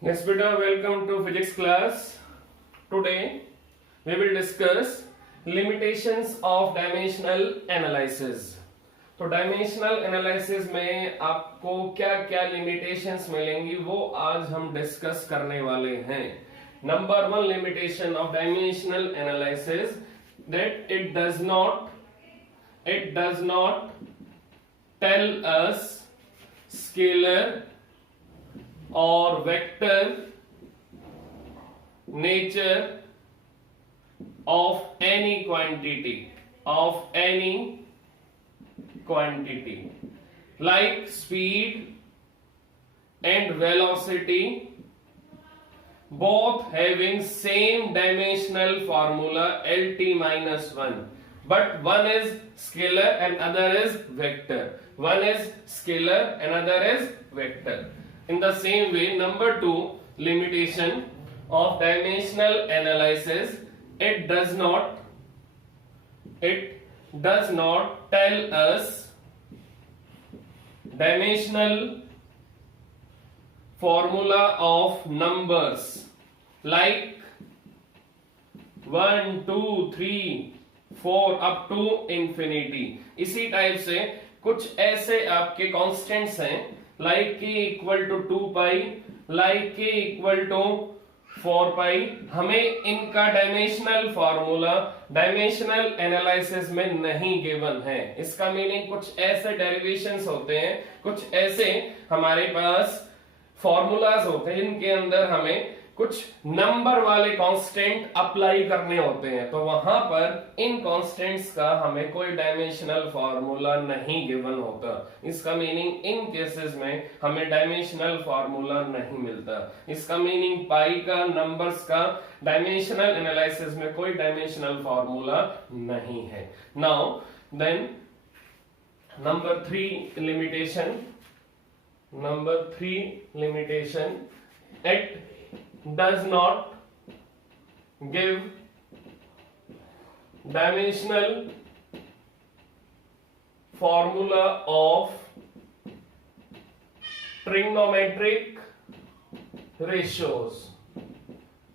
Yes, beta, welcome to physics class. Today we will discuss limitations of dimensional analysis. तो dimensional analysis में आपको क्या क्या limitations मिलेंगी वो आज हम डिस्कस करने वाले हैं. Number one limitation of dimensional analysis that it does not tell us scalar or vector nature of any quantity like speed and velocity both having same dimensional formula LT minus 1, but one is scalar and other is vector. One is scalar and other is vector. In the same way, number two limitation of dimensional analysis, it does not tell us dimensional formula of numbers like 1 2 3 4 up to infinity. इसी type से कुछ ऐसे आपके constants हैं like k equal to 2 pi, like k equal to 4 pi. हमें इनका dimensional formula dimensional analysis में नहीं गिवन है. इसका मीनिंग कुछ ऐसे डेरिवेशंस होते हैं, कुछ ऐसे हमारे पास फॉर्मूलाज होते हैं जिनके अंदर हमें कुछ नंबर वाले कांस्टेंट अप्लाई करने होते हैं. तो वहां पर इन कांस्टेंट्स का हमें कोई डायमेंशनल फॉर्मूला नहीं गिवन होता. इसका मीनिंग इन केसेस में हमें डायमेंशनल फॉर्मूला नहीं मिलता. इसका मीनिंग पाई का, नंबर्स का डायमेंशनल एनालिसिस में कोई डायमेंशनल फॉर्मूला नहीं है. Now then number three limitation it does not give dimensional formula of trigonometric ratios.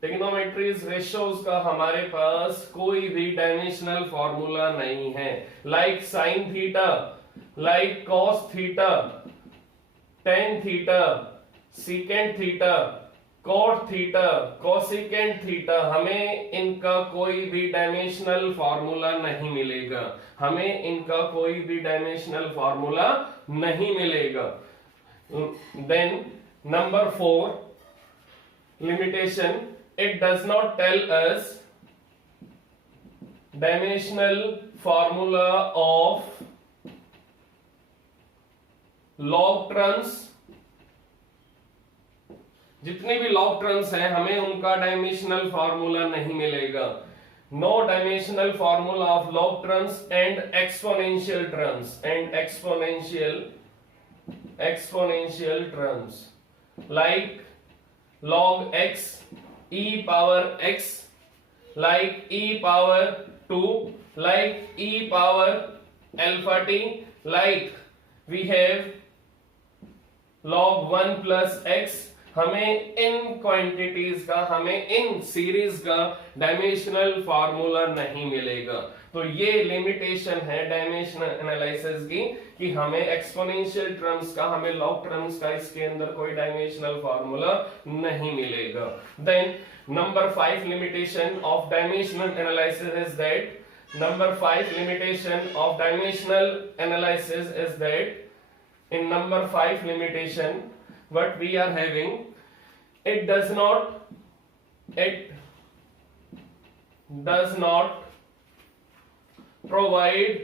Trigonometric ratios का हमारे पास कोई भी डायमेंशनल फॉर्मूला नहीं है. Like sine theta, like cos theta, tan theta, secant theta, cot theta, cosecant theta, हमें इनका कोई भी डायमेंशनल फॉर्मूला नहीं मिलेगा. हमें इनका कोई भी डायमेंशनल फॉर्मूला नहीं मिलेगा. Then number four limitation, it does not tell us dimensional formula of log terms. जितने भी लॉग टर्म्स हैं हमें उनका डायमेंशनल फॉर्मूला नहीं मिलेगा. No dimensional formula of log terms and exponential terms like log x e power x, like e power 2, like e power alpha t, like we have log 1 plus x. हमें इन quantities का, हमें in series का dimensional formula नहीं मिलेगा. तो ये limitation है dimensional analysis की कि हमें एक्सपोनेंशियल टर्म्स का, हमें लॉग टर्म्स का इसके अंदर कोई डायमेंशनल फार्मूला नहीं मिलेगा. Then number 5 limitation of dimensional analysis is that, number 5 limitation of dimensional analysis is that, in number 5 limitation what we are having, it does not provide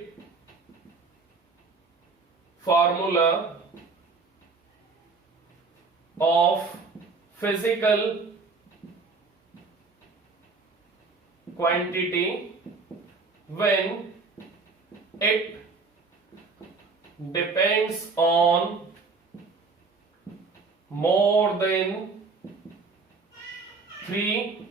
formula of physical quantity when it depends on more than 3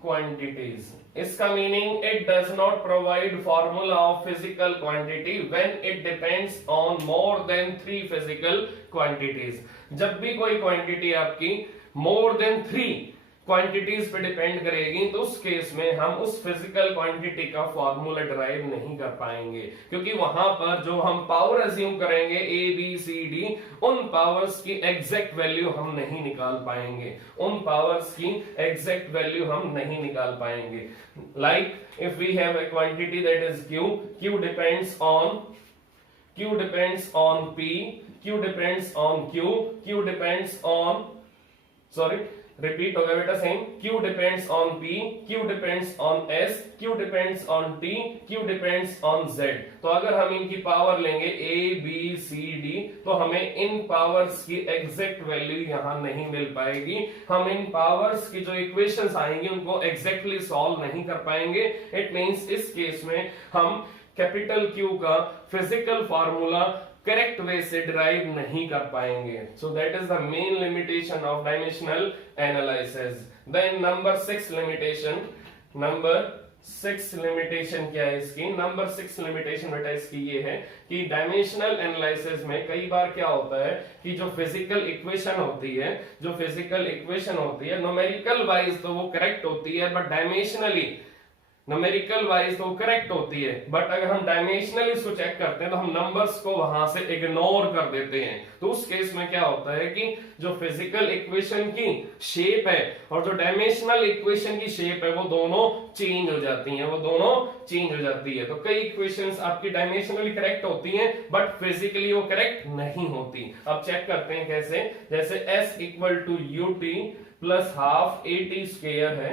quantities. इसका meaning it does not provide formula of physical quantity when it depends on more than 3 physical quantities. जब भी कोई quantity आपकी more than 3 quantities पे depend करेगी तो उस case में हम उस फिजिकल क्वांटिटी का फॉर्मूला डिराइव नहीं कर पाएंगे, क्योंकि वहां पर जो हम पावर अज्यूम करेंगे ए बी सी डी, उन पावर्स की एग्जैक्ट वैल्यू हम नहीं निकाल पाएंगे, उन पावर्स की एग्जैक्ट वैल्यू हम नहीं निकाल पाएंगे। Like if we have a quantity that is Q, Q depends on P, Q depends on Q, Q depends on repeat होगा बेटा same, Q depends on P, Q depends on S, Q depends on T, Q depends on Z। तो अगर हम इनकी power लेंगे A B C D तो हमें इन powers की एग्जैक्ट वैल्यू यहां नहीं मिल पाएगी, हम इन पावर्स की जो इक्वेशंस आएंगी उनको एग्जैक्टली सॉल्व नहीं कर पाएंगे। इट मींस इस केस में हम कैपिटल Q का फिजिकल फार्मूला करेक्ट वे से डिराइव नहीं कर पाएंगे। So that is the main limitation of dimensional analysis. Then number 6 limitation, number 6 limitation क्या है इसकी? नंबर 6 लिमिटेशन बेटा इसकी ये है कि डायमेंशनल एनालिसिस में कई बार क्या होता है कि जो फिजिकल इक्वेशन होती है, न्यूमेरिकल वाइज तो वो करेक्ट होती है, बट डायमेंशनली न्यूमेरिकल वाइज तो करेक्ट होती है, बट अगर हम डायमेंशनली इसको चेक करते हैं तो हम नंबर्स को वहां से इग्नोर कर देते हैं। तो उस केस में क्या होता है कि जो फिजिकल इक्वेशन की शेप है और जो डायमेंशनल इक्वेशन की शेप है वो दोनों चेंज हो जाती है। तो कई इक्वेशंस आपकी डायमेंशनली करेक्ट होती हैं बट फिजिकली वो करेक्ट नहीं होती। अब चेक करते हैं कैसे। जैसे s equal to ut plus half at square है,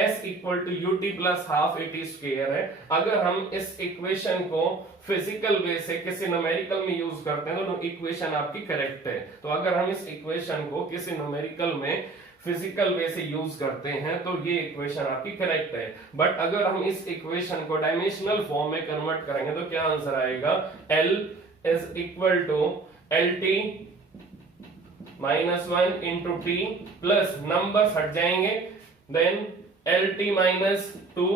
s equal to ut plus half at square है। अगर हम इस इक्वेशन को फिजिकल वे से किसी न्यूमेरिकल में यूज करते हैं तो इक्वेशन आपकी करेक्ट है। तो अगर हम इस इक्वेशन को किसी न्यूमेरिकल में फिजिकल वे से यूज करते हैं तो ये इक्वेशन आपकी करेक्ट है। बट अगर हम इस इक्वेशन को डायमेंशनल फॉर्म में कन्वर्ट करेंगे तो क्या आंसर आएगा? L is equal to LT minus 1 into T plus number हट जाएंगे, then LT minus 2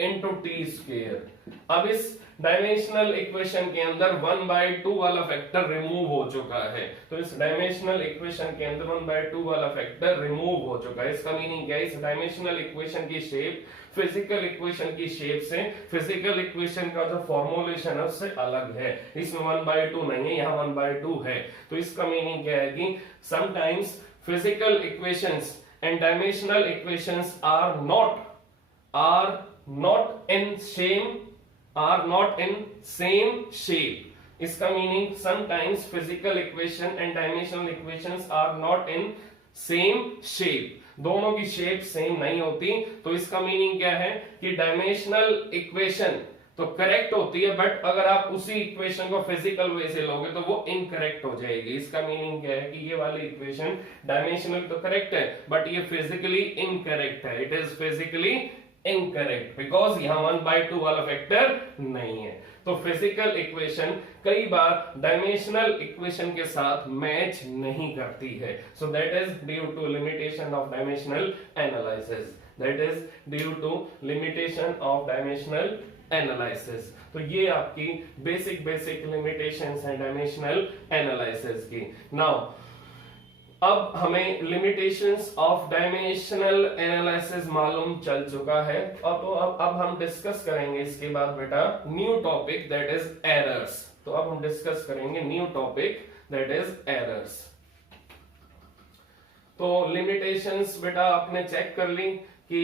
into T square. अब इस डायमेंशनल इक्वेशन के अंदर 1/2 वाला फैक्टर रिमूव हो चुका है। तो इस डायमेंशनल इक्वेशन के अंदर 1/2 वाला फैक्टर रिमूव हो चुका है। इसका मीनिंग क्या है? इस डायमेंशनल इक्वेशन की शेप फिजिकल इक्वेशन की शेप से, फिजिकल इक्वेशन का जो फॉर्मुलेशन है उससे अलग है। इसमें 1/2 नहीं है, यहाँ 1/2 है। तो इसका मीनिंग क्या है कि sometimes physical equations and dimensional equations are not in same shape. इसका meaning sometimes physical equation and dimensional equations are not in same shape, दोनों की शेप सेम नहीं होती। तो इसका मीनिंग क्या है कि डायमेंशनल इक्वेशन तो करेक्ट होती है बट अगर आप उसी इक्वेशन को फिजिकल वे से लोगे तो वो इनकरेक्ट हो जाएगी। इसका मीनिंग क्या है कि ये वाली इक्वेशन डायमेंशनल तो करेक्ट है बट ये फिजिकली इनकरेक्ट है। It is physically incorrect because यहाँ 1/2 वाला फैक्टर नहीं है। तो फिजिकल इक्वेशन कई बार डायमेंशनल इक्वेशन के साथ मैच नहीं करती है। So that is due to limitation of dimensional analysis. Analysis. तो ये आपकी बेसिक लिमिटेशंस हैं डायमेंशनल एनालिसिस की। नाउ अब हमें लिमिटेशंस ऑफ डायमेंशनल एनालिसिस मालूम चल चुका है और तो अब हम डिस्कस करेंगे इसके बाद बेटा new topic that is errors. तो अब हम डिस्कस करेंगे new topic that is errors. तो लिमिटेशंस बेटा आपने चेक कर ली कि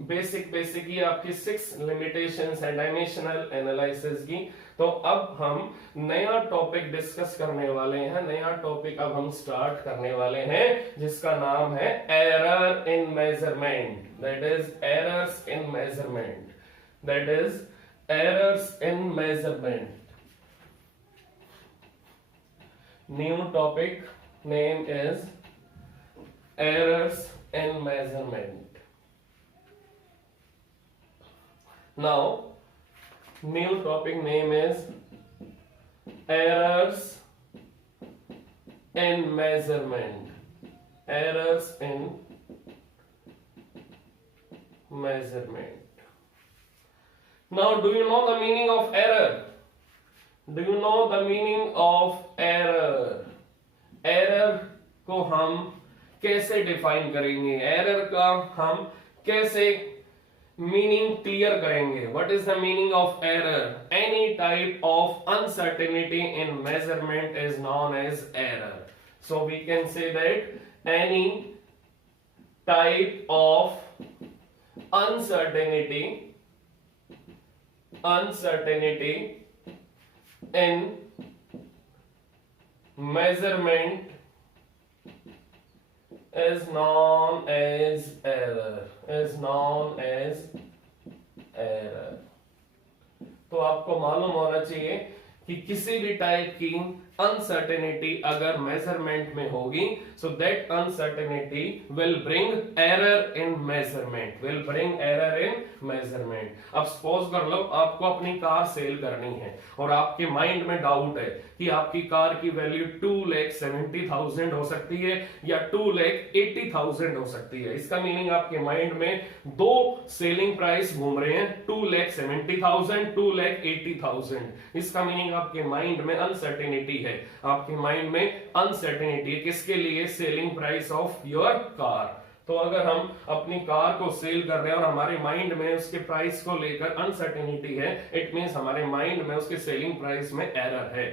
बेसिक ही आपकी 6 लिमिटेशंस है डायमेंशनल एनालिसिस की। तो अब हम नया टॉपिक डिस्कस करने वाले हैं, नया टॉपिक अब हम स्टार्ट करने वाले हैं जिसका नाम है error in measurement. That is errors in measurement. New topic name is errors in measurement. Now new topic name is errors in measurement. Errors in measurement. Now, do you know the meaning of error? Do you know the meaning of error? Error को हम कैसे define करेंगे? Error का हम कैसे meaning clear करेंगे? What is the meaning of error? Any type of uncertainty in measurement is known as error. So we can say that any type of uncertainty in measurement is known as error. तो आपको मालूम होना चाहिए कि किसी भी type की uncertainty अगर मेजरमेंट में होगी, so that uncertainty will bring error in measurement. अब सपोज कर लो आपको अपनी कार सेल करनी है और आपके माइंड में डाउट है कि आपकी कार की वैल्यू 2,70,000 हो सकती है या 2,80,000 हो सकती है. इसका मीनिंग आपके माइंड में दो सेलिंग प्राइस घूम रहे हैं, 2,70,000, 2,80,000. इसका मीनिंग आपके माइंड में अनसर्टेनिटी है. आपके माइंड में अनसर्टेनिटी किसके लिए? Selling price of your car. तो अगर हम अपनी कार को सेल कर रहे हैं और हमारे माइंड में उसके प्राइस को लेकर अनसर्टेनिटी है, इट मींस हमारे माइंड में उसके सेलिंग प्राइस में एरर है.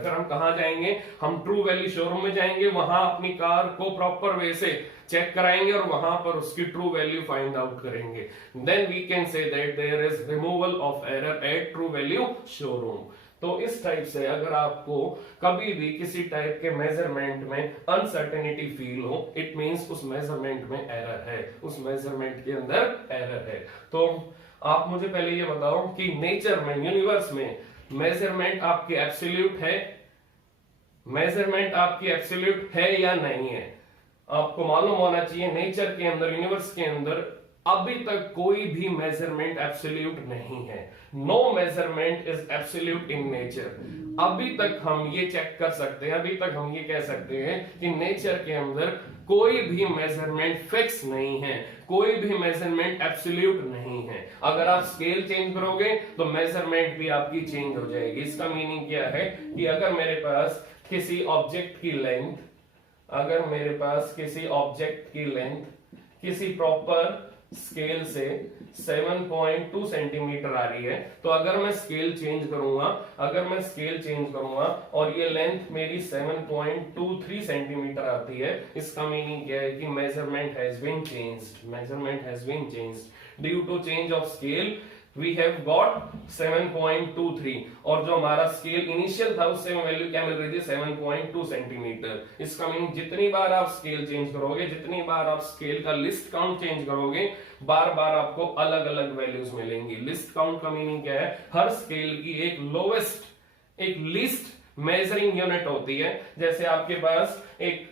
फिर हम कहां जाएंगे? हम ट्रू वैल्यू शोरूम में जाएंगे, वहां अपनी कार को प्रॉपर वे से चेक कराएंगे और वहां पर उसकी ट्रू वैल्यू फाइंड आउट करेंगे. Then we can say that there is removal of error at true value showroom. तो इस टाइप से अगर आपको कभी भी किसी टाइप के मेजरमेंट में अनसर्टेनिटी फील हो, इट मींस उस मेजरमेंट में एरर है, उस मेजरमेंट के अंदर एरर है. तो आप मुझे पहले ये बताओ कि नेचर में, यूनिवर्स में मेजरमेंट आपकी एब्सोल्यूट है? मेजरमेंट आपकी एब्सोल्यूट है या नहीं है? आपको मालूम होना चाहिए नेचर के अंदर, यूनिवर्स के अंदर अभी तक कोई भी मेजरमेंट एब्सोल्यूट नहीं है. No measurement is absolute in nature. अभी तक हम ये चेक कर सकते हैं, अभी तक हम ये कह सकते हैं कि नेचर के अंदर कोई भी मेजरमेंट फिक्स नहीं है, कोई भी मेजरमेंट एब्सोल्यूट नहीं है. अगर आप स्केल चेंज करोगे तो मेजरमेंट भी आपकी चेंज हो जाएगी. इसका मीनिंग क्या है कि अगर मेरे पास किसी ऑब्जेक्ट की लेंथ, किसी प्रॉपर स्केल से 7.2 सेंटीमीटर आ रही है, तो अगर मैं स्केल चेंज करूंगा और ये लेंथ मेरी 7.23 सेंटीमीटर आती है, इसका मीनिंग क्या है कि measurement has been changed. Due to change of scale we have got 7.23 और जो हमारा स्केल इनिशियल था उससे वैल्यू क्या मिल रही थी? 7.2 सेंटीमीटर. इसका मीनिंग जितनी बार आप स्केल चेंज करोगे, जितनी बार आप स्केल का लिस्ट काउंट चेंज करोगे, बार बार आपको अलग अलग वैल्यूज मिलेंगी. लिस्ट काउंट का मीनिंग क्या है? हर स्केल की एक लीस्ट मेजरिंग यूनिट होती है. जैसे आपके पास एक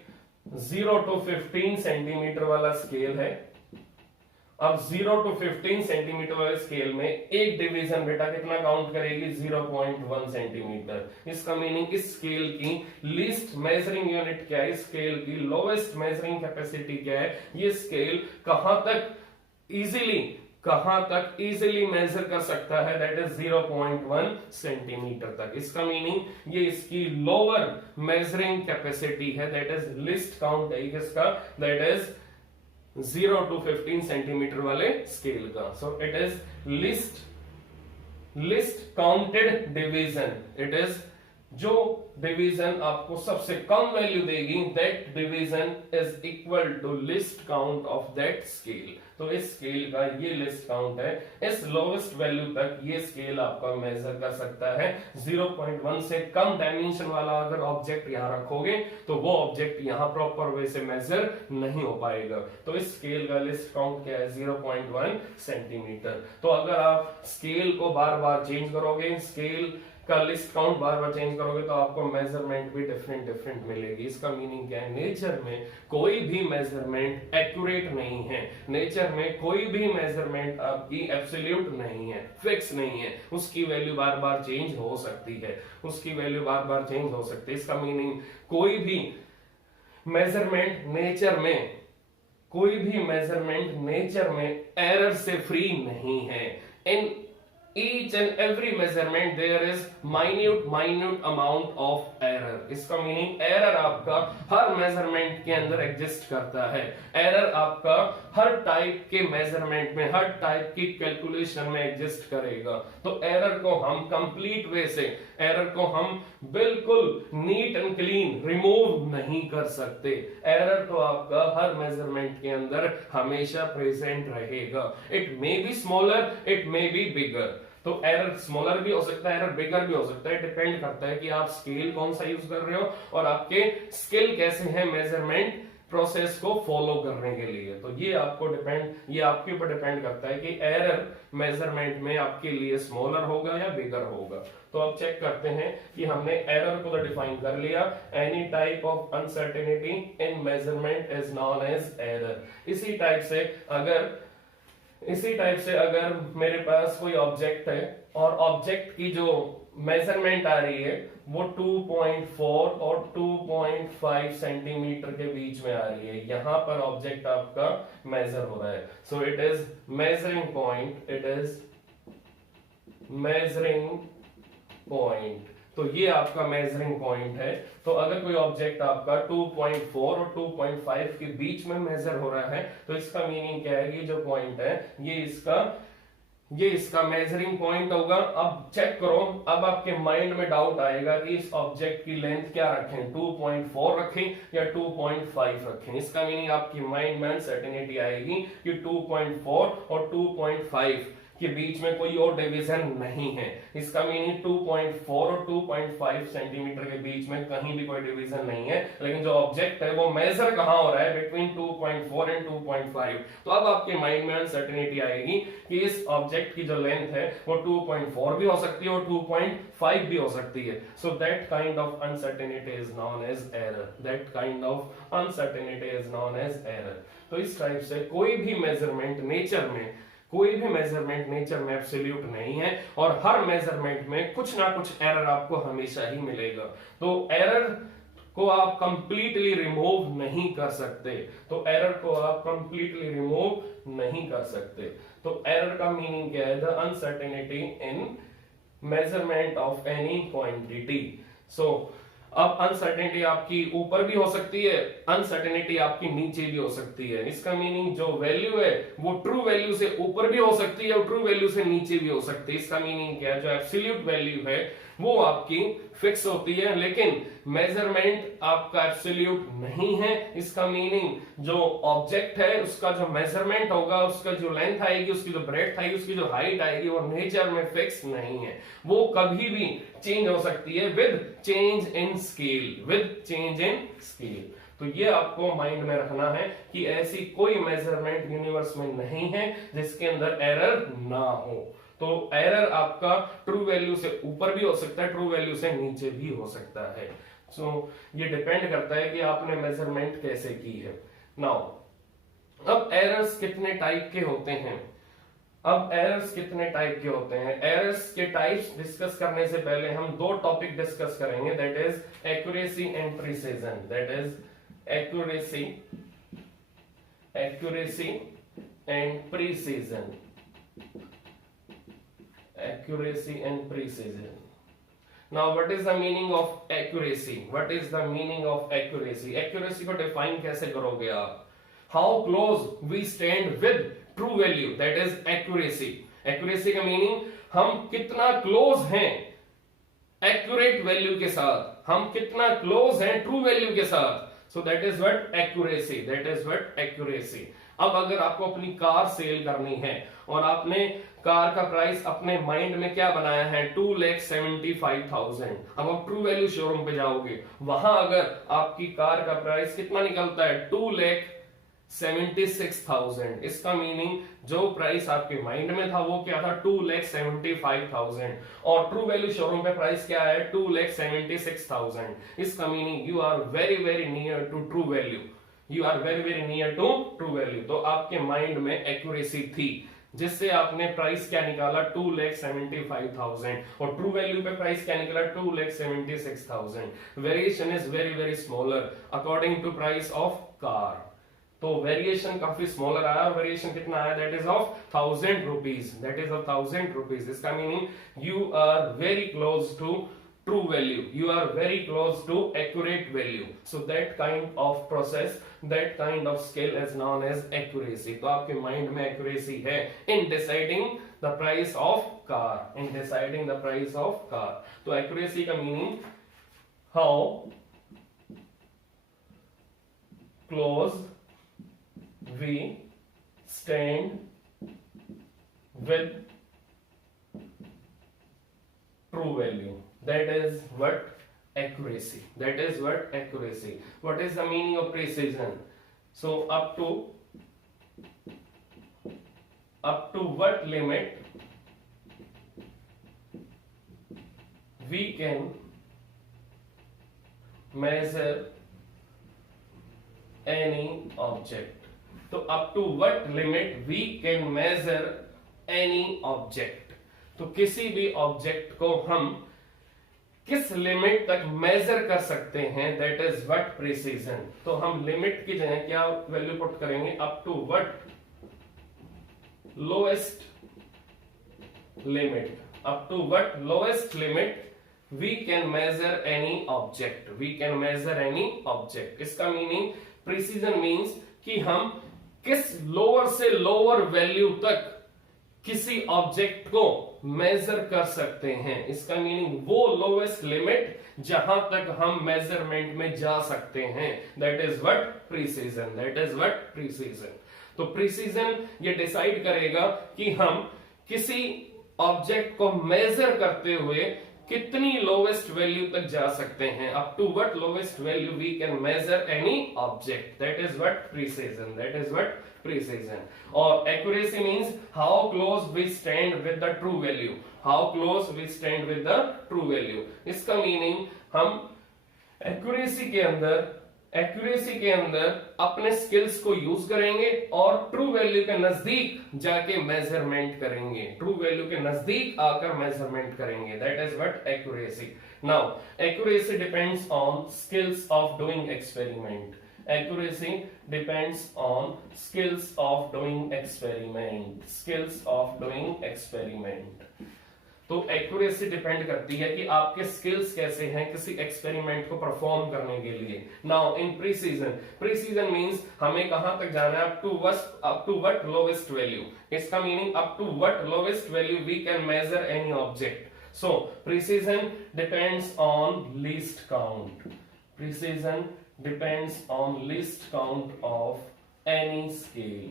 0 to 15 सेंटीमीटर वाला स्केल है. अब 0 to 15 सेंटीमीटर वाले स्केल में एक डिवीजन बेटा कितना काउंट करेगी? 0.1 सेंटीमीटर. इसका मीनिंग इस स्केल की लीस्ट मेजरिंग यूनिट क्या है? इस स्केल की लोवेस्ट मेजरिंग कैपेसिटी क्या है? ये स्केल कहां तक इजीली मेजर कर सकता है? दैट इज 0.1 सेंटीमीटर तक. इसका मीनिंग ये इसकी लोअर मेजरिंग कैपेसिटी है. दैट इज लिस्ट काउंट है किसका? दैट इज 0 to 15 सेंटीमीटर वाले स्केल का. So it is least counted division. It is जो डिवीजन आपको सबसे कम वैल्यू देगी, that division is equal to least count of that scale. तो इस स्केल का ये लिस्ट काउंट है. इस लोवेस्ट वैल्यू तक ये स्केल आपका मेजर कर सकता है. 0.1 से कम डायमेंशन वाला अगर ऑब्जेक्ट यहां रखोगे तो वो ऑब्जेक्ट यहां प्रॉपर वे से मेजर नहीं हो पाएगा. तो इस स्केल का लिस्ट काउंट क्या है? 0.1 सेंटीमीटर. तो अगर आप स्केल को बार बार चेंज करोगे, स्केल का लिस्ट काउंट बार बार चेंज करोगे, तो आपको मेजरमेंट भी डिफरेंट मिलेगी. इसका मीनिंग क्या है? नेचर में कोई भी मेजरमेंट एक्यूरेट नहीं है. नेचर में कोई भी मेजरमेंट आपकी एब्सोल्यूट नहीं है, फिक्स नहीं है. उसकी वैल्यू बार बार चेंज हो सकती है. इसका मीनिंग कोई भी मेजरमेंट नेचर में एरर से फ्री नहीं है. in each and every measurement there is minute amount of error. इसका मीनिंग एरर आपका हर मेजरमेंट के अंदर एग्जिस्ट करता है, एरर आपका हर टाइप के मेजरमेंट में, हर टाइप की कैलकुलेशन में एग्जिस्ट करेगा। तो एरर को हम कंप्लीट वे से, एरर को हम बिल्कुल नीट एंड क्लीन रिमूव नहीं कर सकते। एरर तो आपका हर मेजरमेंट के अंदर हमेशा प्रेजेंट रहेगा। It may be smaller, it may be bigger. तो एरर स्मॉलर भी हो सकता है, एरर बिगर भी हो सकता है, डिपेंड करता है कि आप स्केल कौन सा यूज कर रहे हो और आपके स्किल कैसे हैं मेजरमेंट प्रोसेस को फॉलो करने के लिए। तो ये आपको डिपेंड, ये आपके ऊपर डिपेंड करता है कि एरर मेजरमेंट में आपके लिए स्मॉलर होगा या बिगर होगा। तो अब चेक करते हैं कि हमने एरर को तो डिफाइन कर लिया, any type of uncertainty in measurement is known as error. इसी टाइप से अगर मेरे पास कोई ऑब्जेक्ट है और ऑब्जेक्ट की जो मेजरमेंट आ रही है वो 2.4 और 2.5 सेंटीमीटर के बीच में आ रही है, यहां पर ऑब्जेक्ट आपका मेजर हो रहा है। सो it is measuring point, it is measuring point. तो ये आपका मेजरिंग पॉइंट है। तो अगर कोई ऑब्जेक्ट आपका 2.4 और 2.5 के बीच में मेजर हो रहा है तो इसका मीनिंग क्या है, ये जो पॉइंट है ये इसका मेजरिंग पॉइंट होगा। अब चेक करो, अब आपके माइंड में डाउट आएगा कि इस ऑब्जेक्ट की लेंथ क्या रखें, 2.4 रखें या 2.5 रखें। इसका मीनिंग आपकी माइंड में अनसर्टेनिटी आएगी कि 2.4 और 2.5 के बीच में कोई और डिवीजन नहीं है। इसका मीनिंग 2.4 और 2.5 सेंटीमीटर के बीच में कहीं भी कोई डिवीजन नहीं है, लेकिन जो ऑब्जेक्ट है वो मेजर कहां हो रहा है, बिटवीन 2.4 एंड 2.5। तो अब आपके माइंड में अनसर्टेनिटी आएगी कि इस ऑब्जेक्ट की जो लेंथ है वो 2.4 भी हो सकती है और 2.5 भी हो सकती है। So that kind of uncertainty is known as error, that kind of uncertainty is known as error. तो इस टाइप से कोई भी मेजरमेंट नेचर में एब्सोल्यूट नहीं है और हर मेजरमेंट में कुछ ना कुछ एरर आपको हमेशा ही मिलेगा। तो एरर को आप कंप्लीटली रिमूव नहीं कर सकते, तो एरर का मीनिंग क्या है, the uncertainty in measurement of any quantity. So अब अनसर्टेनिटी आपकी ऊपर भी हो सकती है, अनसर्टेनिटी आपकी नीचे भी हो सकती है। इसका मीनिंग जो वैल्यू है वो ट्रू वैल्यू से ऊपर भी हो सकती है और ट्रू वैल्यू से नीचे भी हो सकती है। इसका मीनिंग क्या है, जो एब्सोल्यूट वैल्यू है वो आपकी फिक्स होती है, लेकिन मेजरमेंट आपका एब्सोल्यूट नहीं है। इसका मीनिंग जो ऑब्जेक्ट है उसका जो मेजरमेंट होगा, उसका जो लेंथ आएगी, उसकी जो ब्रेड्थ आएगी, उसकी जो हाइट आएगी, वो नेचर में फिक्स नहीं है, वो कभी भी चेंज हो सकती है विद चेंज इन स्केल। तो ये आपको माइंड में रखना है कि ऐसी कोई मेजरमेंट यूनिवर्स में नहीं है जिसके अंदर एरर ना हो। तो एरर आपका ट्रू वैल्यू से ऊपर भी हो सकता है, ट्रू वैल्यू से नीचे भी हो सकता है। सो ये डिपेंड करता है कि आपने मेजरमेंट कैसे की है। नाउ अब एरर्स कितने टाइप के होते हैं, एरर्स के टाइप्स डिस्कस करने से पहले हम दो टॉपिक डिस्कस करेंगे, that is accuracy and precision. Accuracy and precision. Now what is the meaning of accuracy? Accuracy को define कैसे करोगे आप? How close we stand with true value, that is accuracy. Accuracy का meaning हम कितना close हैं accurate value के साथ, हम कितना close हैं true value के साथ। So that is what accuracy. अब अगर आपको अपनी कार सेल करनी है और आपने कार का प्राइस अपने माइंड में क्या बनाया है, 2,75,000। अब आप ट्रू वैल्यू शोरूम पे जाओगे, वहां अगर आपकी कार का प्राइस कितना निकलता है, 2,76,000। इसका मीनिंग जो प्राइस आपके माइंड में था वो क्या था, 2,75,000 और ट्रू वैल्यू शोरूम पे प्राइस क्या है, 2,76,000। इसका meaning you are very very near to true value, तो आपके माइंड में एक्यूरेसी थी जिससे आपने प्राइस क्या निकाला, 2,75,000 और ट्रू वैल्यू पे प्राइस क्या निकला, 2,76,000। Variation is very very smaller according to price of car. तो वेरिएशन काफी स्मॉलर आया, और वेरिएशन कितना आया, that is of 1000 rupees, that is of 1000 rupees. इसका meaning you are very close to true value, you are very close to accurate value, so that kind of process, that kind of scale is known as accuracy। तो आपके mind में accuracy है in deciding the price of car, in deciding the price of car। तो accuracy का meaning how close we stand with true value, that is what accuracy, that is what accuracy। What is the meaning of precision? So up to what limit we can measure any object, तो up to what limit we can measure any object, तो किसी भी object को हम किस limit तक major कर सकते हैं, दैट इज व्हाट प्रिसीजन। तो हम लिमिट की जगह क्या वैल्यू पुट करेंगे, up to what lowest limit, up to what lowest limit we can measure any object, we can measure any object. इसका मीनिंग प्रिसीजन मींस कि हम किस लोअर से लोअर वैल्यू तक किसी ऑब्जेक्ट को मेजर कर सकते हैं। इसका मीनिंग वो लोवेस्ट लिमिट जहां तक हम मेजरमेंट में जा सकते हैं, that is what precision, that is what precision. तो प्रिसीजन ये डिसाइड करेगा कि हम किसी ऑब्जेक्ट को मेजर करते हुए कितनी लोवेस्ट वैल्यू तक जा सकते हैं, up to what lowest value we can measure any object, that is what precision, that is what precision। और accuracy means how close we stand with the true value, how close we stand with the true value। इसका meaning हम accuracy के अंदर अपने skills को use करेंगे और true value के नजदीक जाके मेजरमेंट करेंगे, ट्रू वैल्यू के नजदीक आकर मेजरमेंट करेंगे, that is what accuracy। Now accuracy depends on skills of doing experiment, accuracy depends on skills of doing experiment, skills of doing experiment। तो एक्यूरेसी डिपेंड करती है कि आपके स्किल्स कैसे हैं किसी एक्सपेरिमेंट को परफॉर्म करने के लिए। Now in precision, precision means हमें कहां तक जाना है, up to what lowest value. इसका meaning up to what lowest value we can measure any object. So precision depends on least count, precision depends on least count of any scale।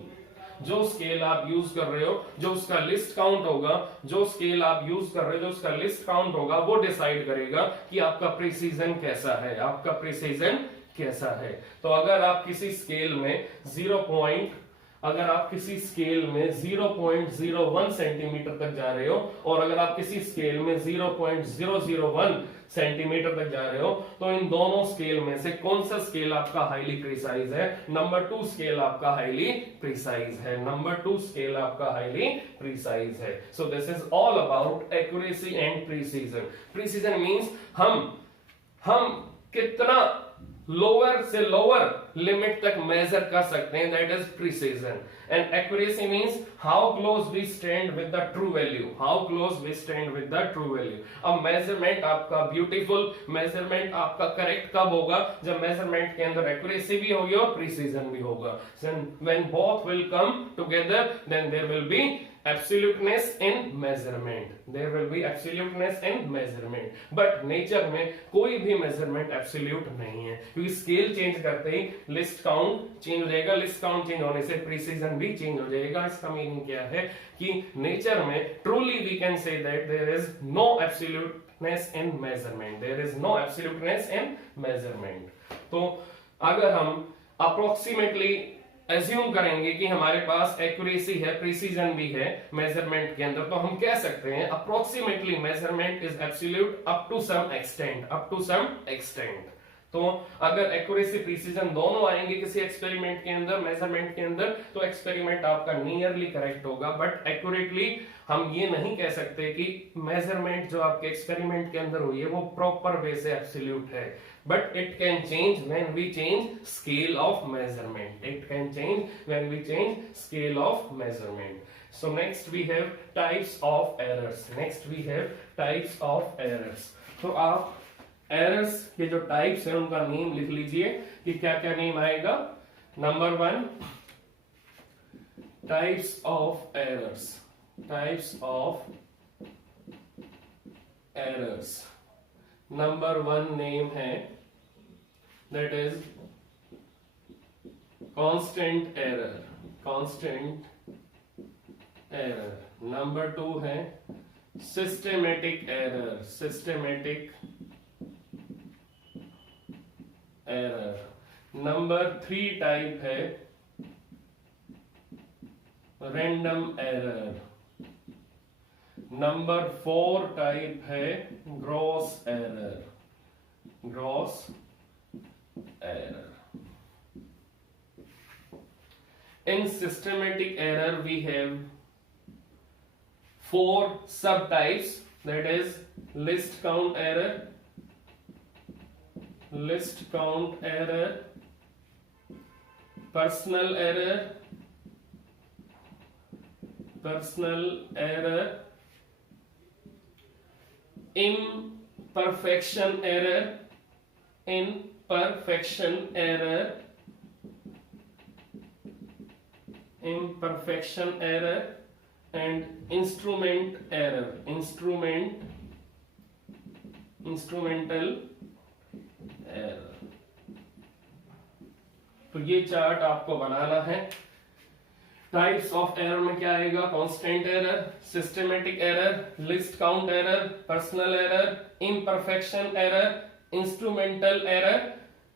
जो scale आप use कर रहे हो, जो उसका list count होगा, जो स्केल आप यूज कर रहे हो, जो उसका लिस्ट काउंट होगा, वो डिसाइड करेगा कि आपका प्रिसीजन कैसा है, आपका प्रिसीजन कैसा है। तो अगर आप किसी स्केल में 0.01 सेंटीमीटर तक जा रहे हो, और अगर आप किसी स्केल में 0.001 सेंटीमीटर तक जा रहे हो, तो इन दोनों स्केल में से कौन सा स्केल आपका हाईली प्रिसाइज है, नंबर 2 स्केल आपका हाईली प्रिसाइज है, नंबर 2 स्केल आपका हाईली प्रिसाइज है। So this is all about accuracy and precision. Precision means हम कितना लोअर से लोअर लिमिट तक मेजर कर सकते हैं, that is precision. And accuracy means how close we stand with the true value, how close we stand with the true value. अब measurement आपका beautiful, measurement आपका करेक्ट कब होगा, जब मेजरमेंट के अंदर एक्यूरेसी भी होगी और प्रिसीजन भी होगा। When both will come together then there will be absoluteness in measurement, there will be absoluteness in measurement। but nature में कोई भी measurement absolute नहीं है, क्योंकि स्केल चेंज करते ही लिस्ट काउंट चेंज हो जाएगा, लिस्ट काउंट चेंज होने से प्रिसीजन भी चेंज हो जाएगा। इसका मीनिंग क्या है कि नेचर में truly we can say that there is no absoluteness in measurement, there is no absoluteness in measurement. तो अगर हम अप्रोक्सीमेटली एज्यूम करेंगे कि हमारे पास एक्यूरेसी है, प्रिसीजन भी है मेजरमेंट के अंदर, तो हम कह सकते हैं approximately measurement is absolute up to some extent, up to some extent. तो अगर एक्यूरेसी प्रिसीजन दोनों आएंगे किसी एक्सपेरिमेंट के अंदर, मेजरमेंट के अंदर, तो एक्सपेरिमेंट आपका नियरली करेक्ट होगा, बट एक्यूरेटली हम ये नहीं कह सकते कि मेजरमेंट जो आपके एक्सपेरिमेंट के अंदर हुई है वो प्रॉपर वे से एब्सोल्यूट है, but it can change when we change scale of measurement. It can change when we change scale of measurement. So next we have types of errors. Next we have types of errors. तो आप errors के जो types हैं उनका name लिख लीजिए कि क्या क्या नेम आएगा. Number 1 types of errors. Types of errors. Number 1 name है that is constant error. Constant error. Number 2 है systematic error. Systematic error. Number 3 type है random error. नंबर 4 टाइप है gross error. Gross error. In systematic error we have 4 subtypes, that is list count error, list count error, personal error, personal error, imperfection error, imperfection error, imperfection error, and instrument error, instrumental error. तो ये chart आपको बनाना है. Types of error में क्या आएगा? Constant error, systematic error, list count error, personal error, imperfection error, instrumental error.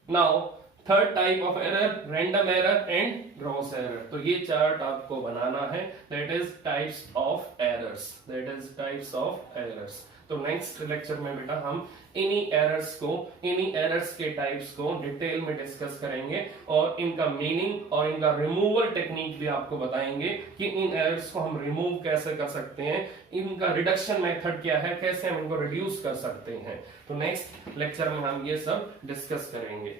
Now third type of error random error and gross error. तो ये chart आपको बनाना है. That is types of errors. That is types of errors. तो next lecture में बेटा हम इन्हीं errors के टाइप्स को डिटेल में डिस्कस करेंगे और इनका मीनिंग और इनका रिमूवल टेक्निक भी आपको बताएंगे कि इन एरर्स को हम रिमूव कैसे कर सकते हैं, इनका रिडक्शन मेथड क्या है, कैसे हम इनको रिड्यूस कर सकते हैं. तो नेक्स्ट लेक्चर में हम ये सब डिस्कस करेंगे.